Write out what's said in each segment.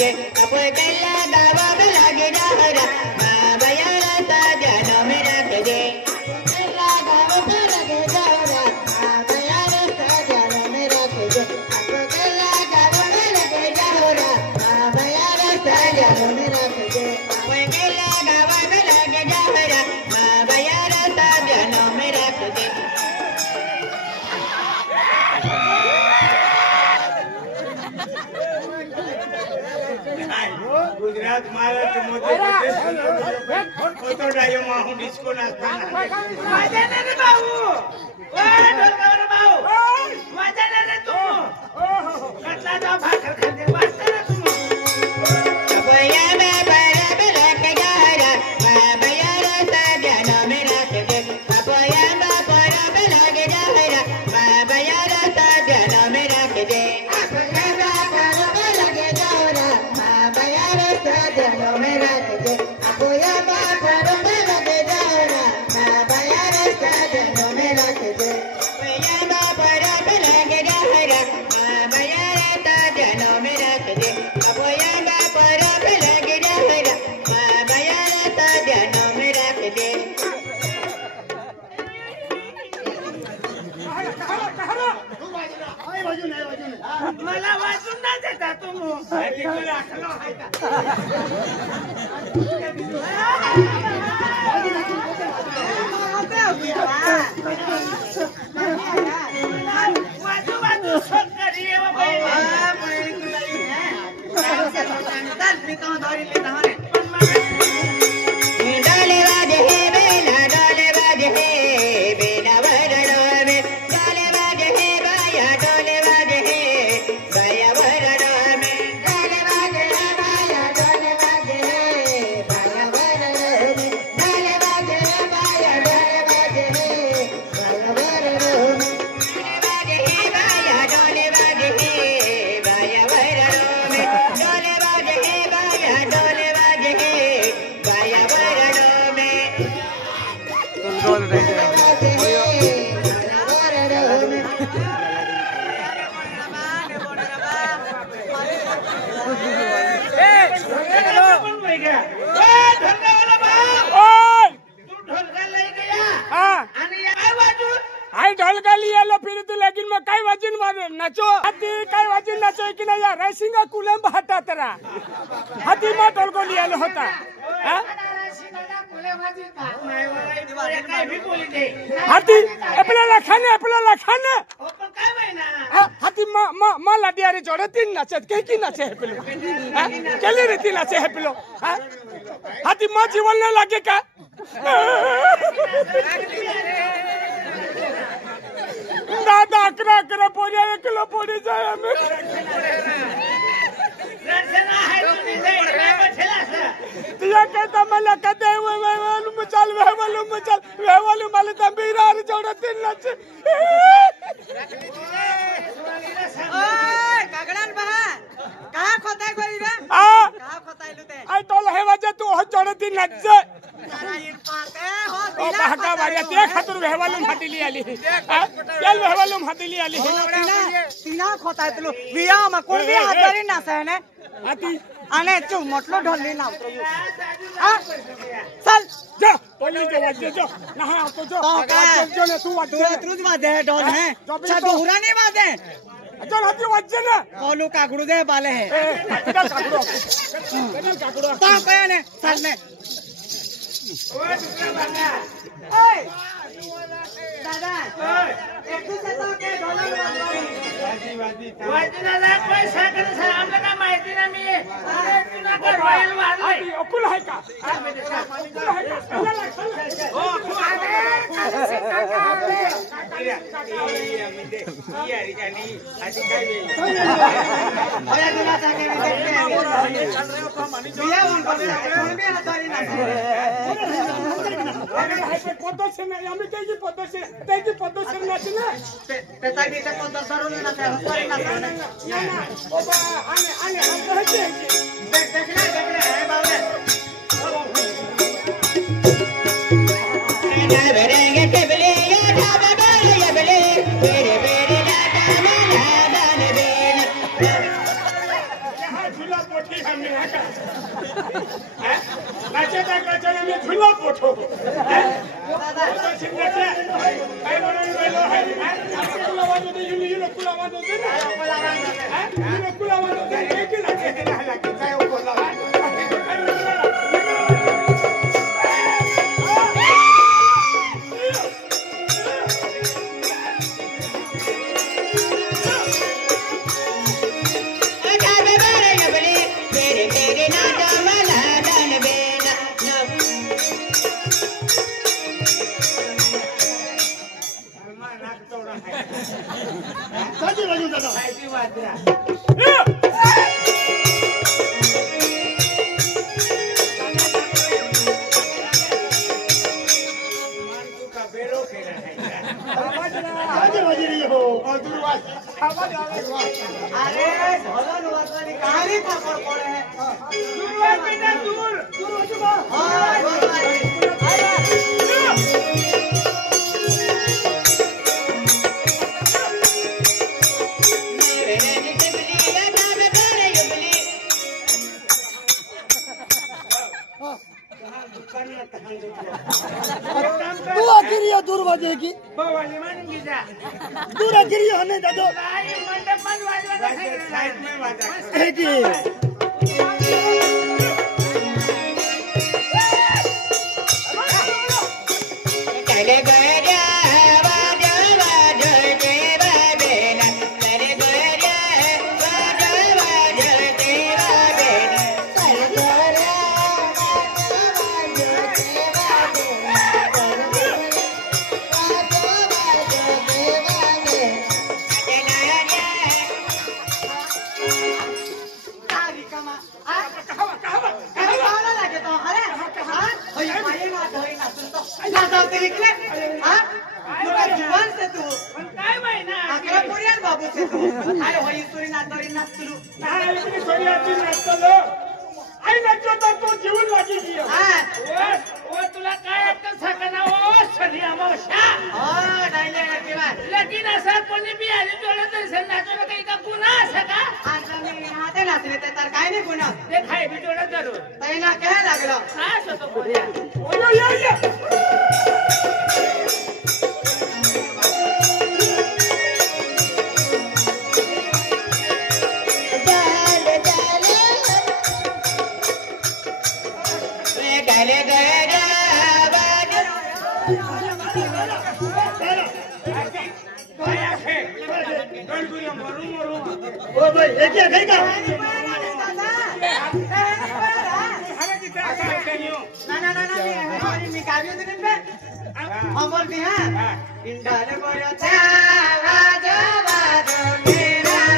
दे अपन कैला गावा में लागे जहरा बाबा रास्ता ध्यान में रख दे कैला गावा में लागे जहरा बाबा रास्ता ध्यान में रख दे अपन कैला गावा में लागे जहरा बाबा रास्ता ध्यान में रख दे अपन कैला गावा में लागे जहरा बाबा रास्ता ध्यान में रख दे गुजरात महाराष्ट्र मोदी फोटो डायो माहू डिस्को नाचता वाजा रे बाबू ओए ढोलकावर बाबू वाजा रे तू कटला जाओ भाकर खाते वाजता रे तू अबया में बरब रख गहरा बाबा रास्ता ध्यान में रख दे अबया में बरब लग गहरा बाबा रास्ता ध्यान में रख दे मला वाजून ना देता तुम्ही वाजू वाजू शोध करिए नाचो हाथी काय वाजी नाचो की नाही यार रेसिंग कुलम हटा तेरा हाथी मा ढोलको लिया होता हाथी अपना खाने हाथी मा लाडिया रे जोड़े तीन नाचे के नाचे है पेलो केले रे तीन नाचे है पेलो हाथी मा जीवन न लागे का दादा अकरा पोरिया 1 किलो पोरी जाए हमें तिया कहता मला कदे वेवालू मचाल माले तंबीरा रे जोड़े तीन नाचे ओए कागड़ान बहा कहां खोताय गोरी रे कहां खोताय लुते आई टोल हे वजे तू हो जोड़े तीन नाचे सारा इन पाते हो ओ बहका वारिया ते खातिर वेवालू हादिली आली चल वेवालू हादिली आली तीना खोताय तलु विया मा कोण बी हादारी नासे ने आती आने चु मोटलो ढोली ना उतरो हां चल जा पोली के वजे जो नहा तो जो ने तू वजे तुझ वादे ढोल है अच्छा दोहरा नहीं वादे चल हाथी वजे ना कोलू कागड़ू दे बाले है कागड़ो ता कया ने चल ने ओए दूसरा बंदा ओए दादा एक दूसरे तो के ढोला वाजी ना ला पैसा करे सर आमला का माहिती ना मी अरे तुला का रॉयल वाजले अकुल है का ओ ने झुला पोठो तो सिंगल से काय म्हणून गेलो आहे तुला वाजवतो युनी कुला वाजवतो ना कुला वाजवतो एक लागे काय बोला साजी बाजू दादा साजी वाजरा मानसू का बेरो केला है साजी बाजी रही हो और दुर्वास अरे ढोलन वाजवानी कहानी पकड़ पड़े है दुर्वास बेटा दूर हां तू आखिर दूर बजेगी बवाली मानेंगे जा दूर आखिर हमें दादो भाई मंडप बंद वाजवा साइड में वाजा है कि चले गया वाजा वाजा देवा बेला चले गया वाजा वाजा देवा बेला चले गया वाजा देवा बेला वाजा वाजा देवा बेला तारी कमा आ कहवा लगे तो अरे हां होई माये ना धोई ना सुन तो ना जाओ तेरे के हां मोरा जुवान से तू काय महिना अकरा पुरियान बाबू से तू अरे होई सुरी ना धोई ना सुरू नाही मी सोयाची नसतो आई नचतो तर तो जीवन लागी गेला हां ओ तुला काय अक्कल साकना ओ सलिया मावशा हां डायले के बाद लेकिन असा कोणी बी आली जोडे तर संनाचो काही का गुन्हा असा का आज मी हाते नाचले तर काय नाही पुन्हा ते खाय बी जोडे जरूर तैना काय लागलो काय होतो बोल्या ओयो या या चले गया वाजा काय आहे गणगुया मरू मरू ओ भाई एक या गई का हरे की त्या काय कनियो ना मी काव्य दिन पे हम बोल भी हां इंडाले बोलो था वाजो वाजो मेरा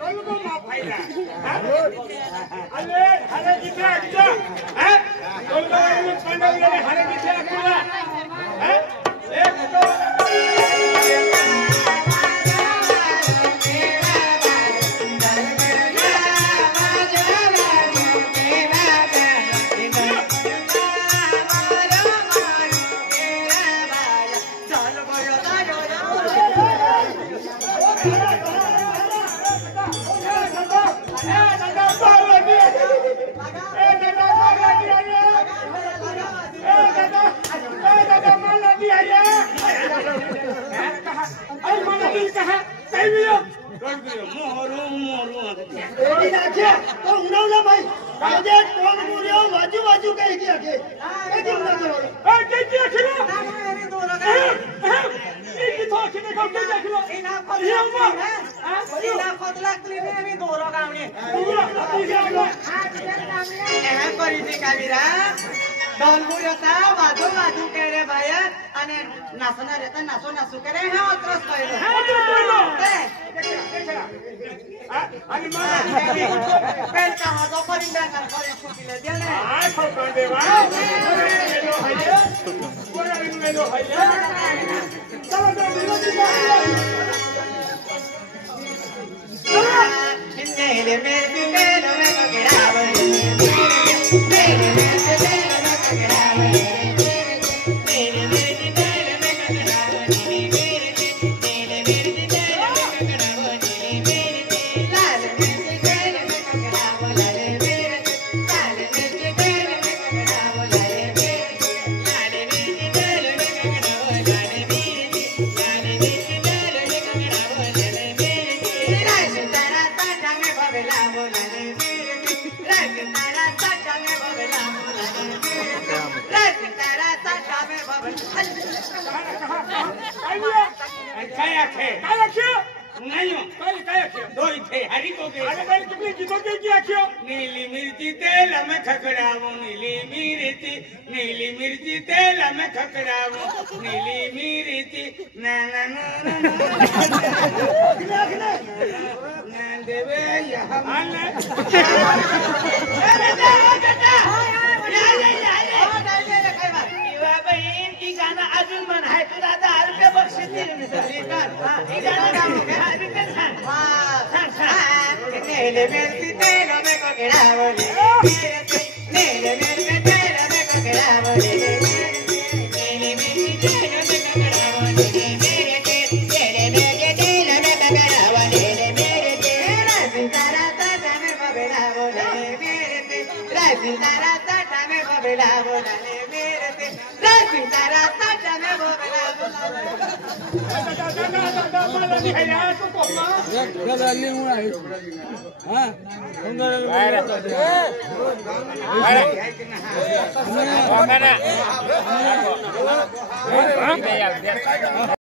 टोलगो मा फायदा अरे हरे किथे अच्छा हैं टोलगो वाले पांडव हरे किथे अकेला हैं एक तो बाजू कहीं की आगे बाजू करे भाई आणि नाचणार येतात नाचो नाचू करे हे अत्रस मेरे मेरे तेलो में पकड़ावो मेरे मेरे तेलो में पकड़ावो मेरे मेरे तेलो में पकड़ावो मेरे मेरे तेलो में पकड़ावो मेरे लाल मेरे तेलो में पकड़ावो लाल मेरे लाल मेरे तेलो में पकड़ावो लाल मेरे लाल मेरे तेलो में पकड़ावो लाल मेरे लाल मेरे तेलो में पकड़ावो लाल मेरे राज तारा ताजा में बबलावो लाल मेरे राज तारा ताजा में बबलावो लाल मेरे राज तारा ताजा में काय आखे काय आख्यो नाही हो. काय आख्यो दो इथे हरी को के अरे बैल कितनी गीतों की आख्यो नीली मिर्ची तेल में खकड़ावो नीली मिर्ची तेल में खकड़ावो नीली मिर्ची ना ना ना ना ना देवे यहाँ आले किंवा बहीण ही गाणं अजून म्हण आहे तू दादा ₹10 बक्षीस दिले मी सर हे गाणं गाऊ का? रिटर्न सांग सांग सांग मेरे मेरे तेलो में पकड़ावो मेरे मेरे तेलो में पकड़ावो मेरे मेरे तेलो में पकड़ावो मेरे मेरे तेलो में पकड़ावो मेरे मेरे राज तारा ताजा में बबलावो मेरे राज तारा ताजा में बबलावो मेरे राज तारा ताजा में बबलावो नहीं है यार तो कोमा काय